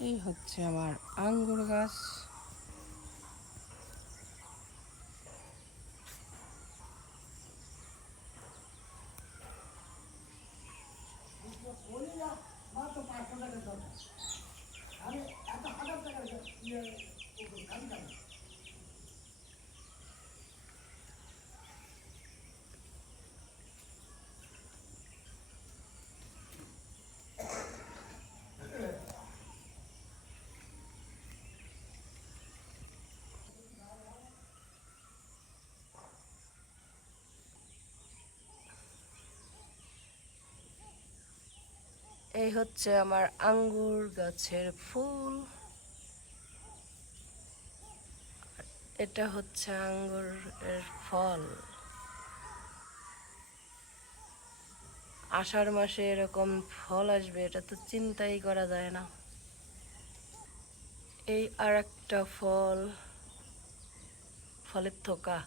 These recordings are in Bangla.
এই হচ্ছে আমার আঙ্গুর গাছ। এই হচ্ছে আমার আঙ্গুর গাছের ফুল। এটা হচ্ছে আঙ্গুরের ফল। আষাঢ় মাসে এরকম ফল আসবে এটা তো চিন্তাই করা যায় না। এই আর একটা ফল, ফলের থোকা।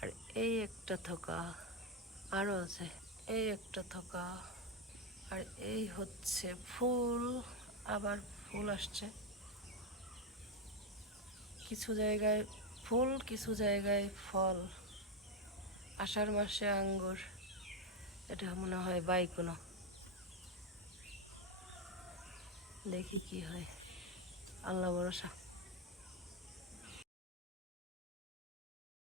আর এই একটা থোকা, আরো আছে। এই একটা থোকা। আর এই হচ্ছে ফুল, আবার ফুল আসছে। কিছু জায়গায় ফুল, কিছু জায়গায় ফল। আষাঢ় মাসে আঙ্গুর, এটা মনে হয় বাইকুনো। দেখি কি হয়, আল্লাহ ভরসা।